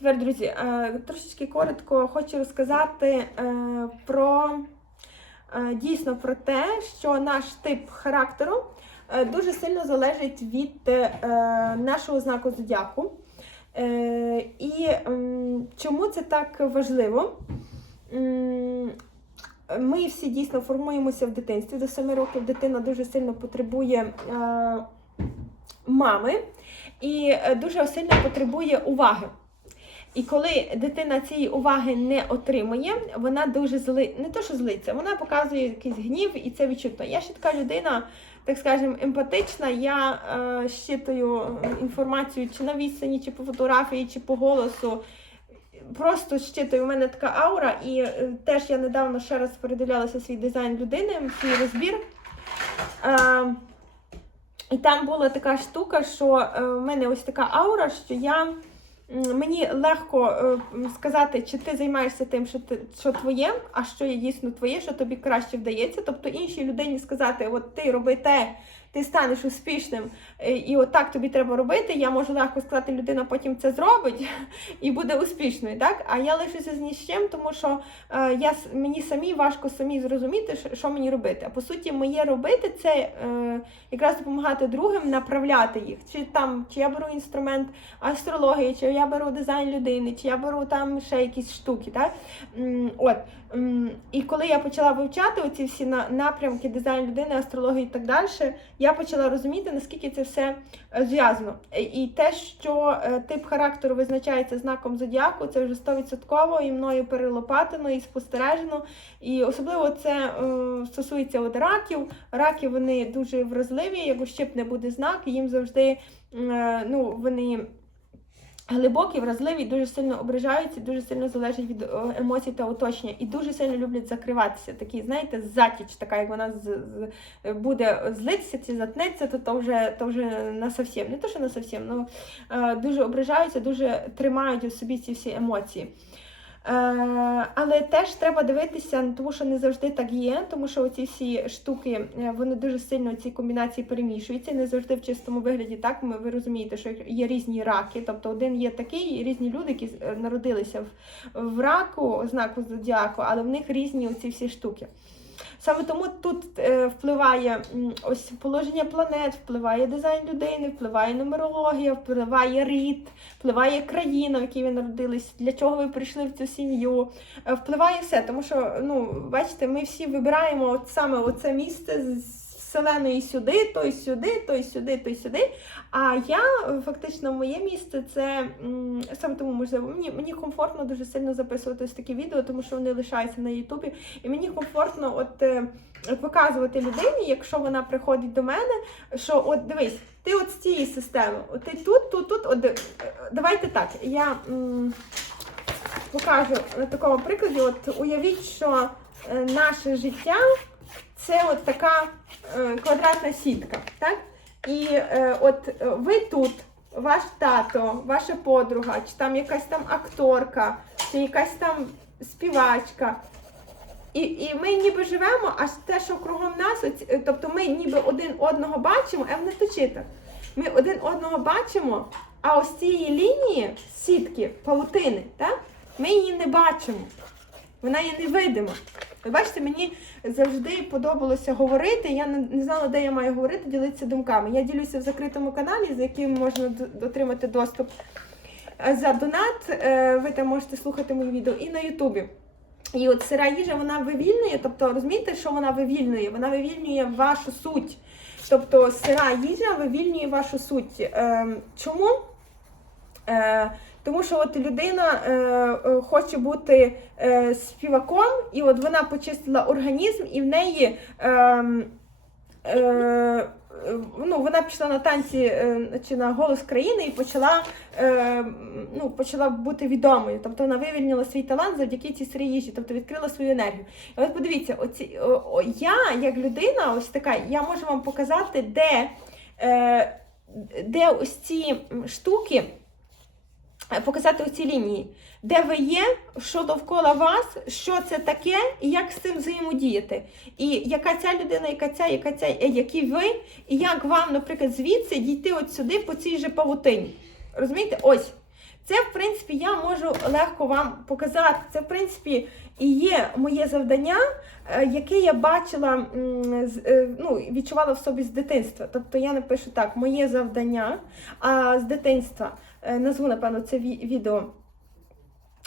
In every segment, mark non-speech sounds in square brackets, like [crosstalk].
Тепер, друзі, е, трошечки коротко хочу розказати е, про е, дійсно про те, що наш тип характеру дуже сильно залежить від нашого знаку зодіаку. І чому це так важливо? Ми всі дійсно формуємося в дитинстві. До 7 років дитина дуже сильно потребує мами і дуже сильно потребує уваги. І коли дитина цієї уваги не отримує, вона дуже зли... не то, що злиться, вона показує якийсь гнів, і це відчутно. Я ще така людина, так скажемо, емпатична. Я е, щитую інформацію чи на відстані, чи по фотографії, чи по голосу. Просто щитую, у мене така аура, і е, теж я недавно ще раз передивлялася свій дизайн людини, свій розбір. Е, і там була така штука, що е, в мене ось така аура, що я. Мені легко е, сказати, чи ти займаєшся тим, що ти що твоє, а що є дійсно твоє, що тобі краще вдається. Тобто іншій людині сказати, от ти роби те, ти станеш успішним, е, і от так тобі треба робити. Я можу легко сказати, людина потім це зробить [laughs] і буде успішною. Так? А я лишуся з ні з чим, тому що е, я мені самі важко самі зрозуміти, що мені робити. А по суті, моє робити це е, якраз допомагати другим направляти їх. Чи там, чи я беру інструмент астрології, чи я беру дизайн людини, чи я беру там ще якісь штуки. Так? От. І коли я почала вивчати оці всі напрямки дизайн людини, астрології і так далі, я почала розуміти, наскільки це все е, зв'язано. Е, І те, що е, тип характеру визначається знаком зодіаку, це вже 100% і мною перелопатено і спостережено. І особливо це стосується от раків. Раки вони дуже вразливі, як б не буде знак, їм завжди ну, вони глибокі, вразливі, дуже сильно ображаються, дуже сильно залежать від е, емоцій та оточення, і дуже сильно люблять закриватися. Такі, знаєте, затіч, така як вона з, з, буде злитися чи затнеться, то, то вже то вже на совсем. Не то, що на совсем, але е, дуже ображаються, дуже тримають у собі ці всі емоції. Е, але теж треба дивитися, тому що не завжди так є, тому що оці всі штуки е, вони дуже сильно ці комбінації перемішуються, не завжди в чистому вигляді. Так ви розумієте, що є різні раки. Тобто один є такий, різні люди, які е, народилися в, раку, знаку зодіаку, але в них різні оці всі штуки. Саме тому тут е, впливає ось положення планет, впливає дизайн людини, впливає нумерологія, впливає рід, впливає країна, в якій ви народились, для чого ви прийшли в цю сім'ю. Е, Впливає все, тому що, ну, бачите, ми всі вибираємо от саме оце місце з вселеної сюди, той сюди, той сюди, той сюди. А я фактично моє місце це саме тому можливо. Мені мені комфортно дуже сильно записувати ось такі відео, тому що вони лишаються на Ютубі. І мені комфортно от е, показувати людині, якщо вона приходить до мене, що от дивись, ти от з цієї системи, от ти тут, тут, тут. От, е, давайте так. Я покажу на такому прикладі. От уявіть, що е, наше життя це от така е, квадратна сітка. Так? І е, от е, ви тут, ваш тато, ваша подруга, чи там якась там акторка, чи якась там співачка. І, і ми ніби живемо, а те, що кругом нас, тобто ми ніби один одного бачимо, а не точити. Ми один одного бачимо, а ось цієї лінії сітки, павутини, так? ми її не бачимо. Вона є невидима. Ви бачите, мені завжди подобалося говорити. Я не, знала, де я маю говорити, ділитися думками. Я ділюся в закритому каналі, за яким можна отримати доступ е, за донат. Е, Ви там можете слухати мої відео і на Ютубі. І от сира їжа вона вивільнює, тобто розумієте, що вона вивільнює? Вона вивільнює вашу суть. Тобто сира їжа вивільнює вашу суть. Е, чому? Тому що от людина е, е, хоче бути е, співаком, і от вона почистила організм, і в неї е, е, ну, вона пішла на танці е, чи на голос країни і почала, е, ну, почала бути відомою. Тобто вона вивільнила свій талант завдяки цій сирій їжі, тобто відкрила свою енергію. І от подивіться, оці, о, о, я як людина, ось така, я можу вам показати, де, е, де ось ці штуки показати оці лінії, де ви є, що довкола вас, що це таке, і як з цим взаємодіяти. І яка ця людина, яка ця, яка ця, е, які ви, і як вам, наприклад, звідси дійти от сюди по цій же павутині. Розумієте? Ось. Це, в принципі, я можу легко вам показати. Це, в принципі, і є моє завдання, е, яке я бачила, е, ну, відчувала в собі з дитинства. Тобто я напишу так, моє завдання, а з дитинства е, назву, напевно, це відео.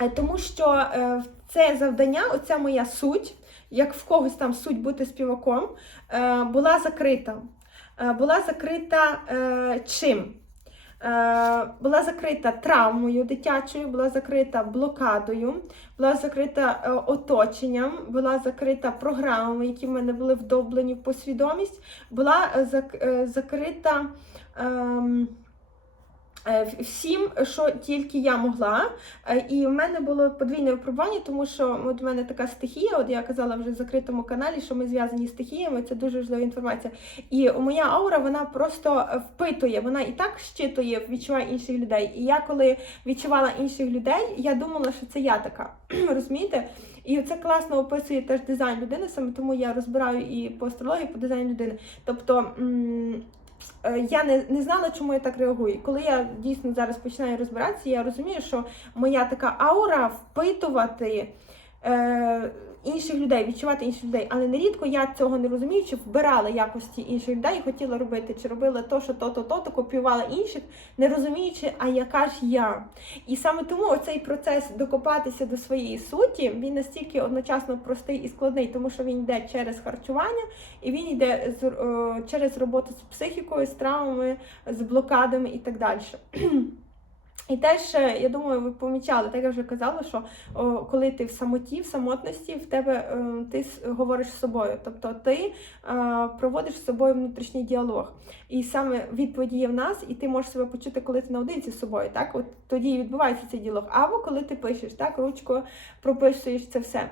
Е, Тому що е, це завдання, оця моя суть, як в когось там суть бути співаком, е, була закрита. Е, Була закрита е, чим? Е, Була закрита травмою дитячою, була закрита блокадою, була закрита е, оточенням, була закрита програмами, які в мене були вдоблені в посвідомість, була е, зак- е, закрита. Е, Всім, що тільки я могла, Е, і в мене було подвійне випробування, тому що от в мене така стихія, от я казала вже в закритому каналі, що ми зв'язані з стихіями, це дуже важлива інформація. І моя аура вона просто впитує, вона і так щитує, відчуває інших людей. І я коли відчувала інших людей, я думала, що це я така. [clears throat] Розумієте? І це класно описує теж дизайн людини, саме тому я розбираю і по астрології, по дизайну людини. Тобто. Е, Я не, не знала, чому я так реагую. І Коли я дійсно зараз починаю розбиратися, я розумію, що моя така аура впитувати е, інших людей, відчувати інших людей. Але нерідко я цього не розуміючи, вбирала якості інших людей і хотіла робити, чи робила то, що то, то, то, то копіювала інших, не розуміючи, а яка ж я. І саме тому оцей процес докопатися до своєї суті, він настільки одночасно простий і складний, тому що він йде через харчування, і він йде з, е, через роботу з психікою, з травмами, з блокадами і так далі. [clears throat] І теж, е, я думаю, ви помічали, так я вже казала, що о, коли ти в самоті, в самотності, в тебе е, ти говориш з собою, тобто ти е, проводиш з собою внутрішній діалог. І саме відповіді є в нас, і ти можеш себе почути, коли ти наодинці з собою. Так, от тоді і відбувається цей діалог. Або коли ти пишеш, так, ручкою прописуєш це все.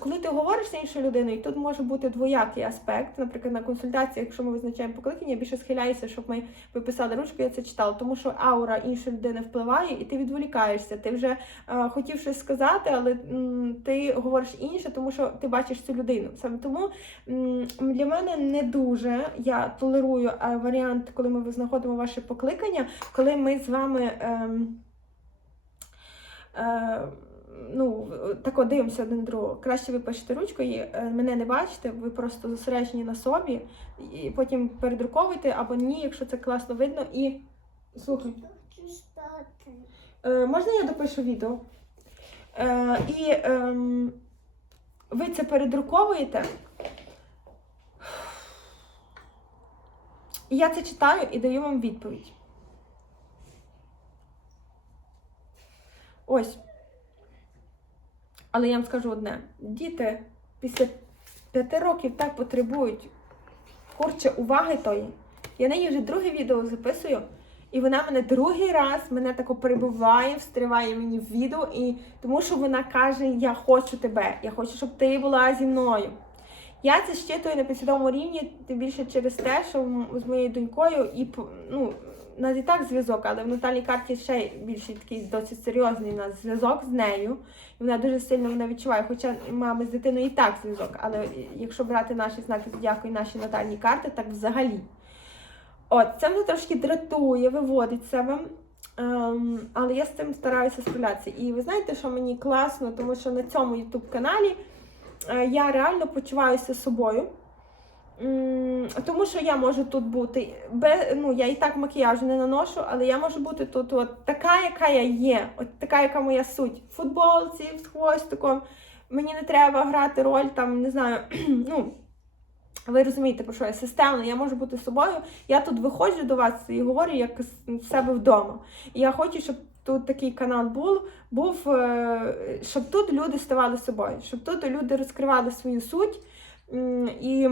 Коли ти говориш з іншою людиною, тут може бути двоякий аспект. Наприклад, на консультації, якщо ми визначаємо покликання, я більше схиляюся, щоб ми виписали ручку, я це читала, тому що аура іншої людини впливає, і ти відволікаєшся. Ти вже е, хотів щось сказати, але м, ти говориш інше, тому що ти бачиш цю людину. Саме тому м, для мене не дуже я толерую е, варіант, коли ми знаходимо ваше покликання, коли ми з вами. ем, е, Ну, тако дивимося один другого. Краще ви пишете ручкою, е, мене не бачите, ви просто зосереджені на собі, і потім передруковуйте або ні, якщо це класно видно. І слухай, е, можна я допишу відео? Е, і ем, ви це передруковуєте. І я це читаю і даю вам відповідь. Ось. Але я вам скажу одне: діти після п'яти років так потребують курче уваги тої. Я неї вже друге відео записую, і вона мене другий раз мене тако перебуває, встриває мені в відео, і тому що вона каже: Я хочу тебе, я хочу, щоб ти була зі мною. Я це щитую на підсвідомому рівні, тим більше через те, що з моєю донькою і ну, у нас і так зв'язок, але в натальній карті ще більший такий досить серйозний у нас зв'язок з нею. І вона дуже сильно мене відчуває. Хоча мами з дитиною і так зв'язок, але якщо брати наші знаки зодіаку і наші натальні карти, так взагалі. От, це мене трошки дратує, виводить себе. Ем, але я з цим стараюся справлятися. І ви знаєте, що мені класно, тому що на цьому youtube каналі е, я реально почуваюся собою. Тому що я можу тут бути без, ну я і так макіяжу не наношу, але я можу бути тут от така, яка я є, от така, яка моя суть. В футболці, з хвостиком. Мені не треба грати роль там, не знаю, [clears throat] ну. Ви розумієте, про що я системно, я можу бути собою. Я тут виходжу до вас і говорю як з себе вдома. І я хочу, щоб тут такий канал був, був е, щоб тут люди ставали собою, щоб тут люди розкривали свою суть і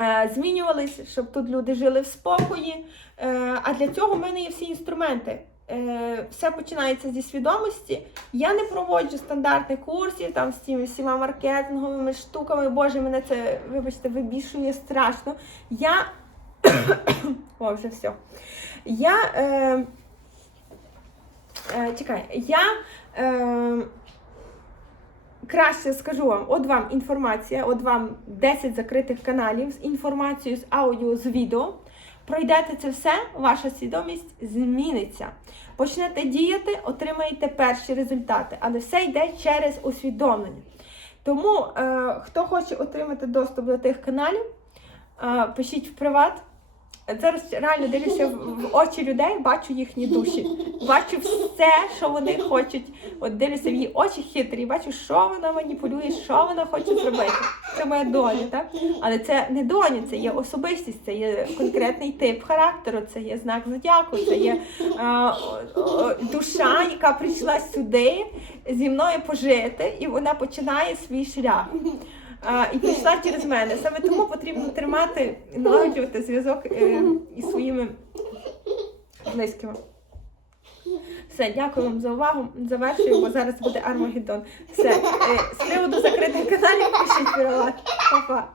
е, змінювались, щоб тут люди жили в спокої. Е, А для цього в мене є всі інструменти. Е, Все починається зі свідомості. Я не проводжу стандартних курсів там з цими всіма маркетинговими штуками. Боже, мене це, вибачте, вибішує страшно. Я. [coughs] О, вже все. Я. Е, чекай, я. Е... Краще скажу вам, от вам інформація, от вам 10 закритих каналів з інформацією, з аудіо, з відео. пройдете це все, ваша свідомість зміниться. Почнете діяти, отримаєте перші результати, але все йде через усвідомлення. Тому, е, хто хоче отримати доступ до тих каналів, е, пишіть в приват. Зараз реально дивлюся в, очі людей, бачу їхні душі, бачу все, що вони хочуть. От дивлюся в її очі хитрі, бачу, що вона маніпулює, що вона хоче зробити. Це моя доня, так? Але це не доня, це є особистість, це є конкретний тип характеру, це є знак зодіаку, це є е, о, о, душа, яка прийшла сюди зі мною пожити, і вона починає свій шлях. А, і пішла через мене. Саме тому потрібно тримати і налагоджувати зв'язок е, із своїми близькими. Все, дякую вам за увагу. Завершую, бо зараз буде Армагеддон. Все, е, з приводу закритих каналів пишіть. Па-па.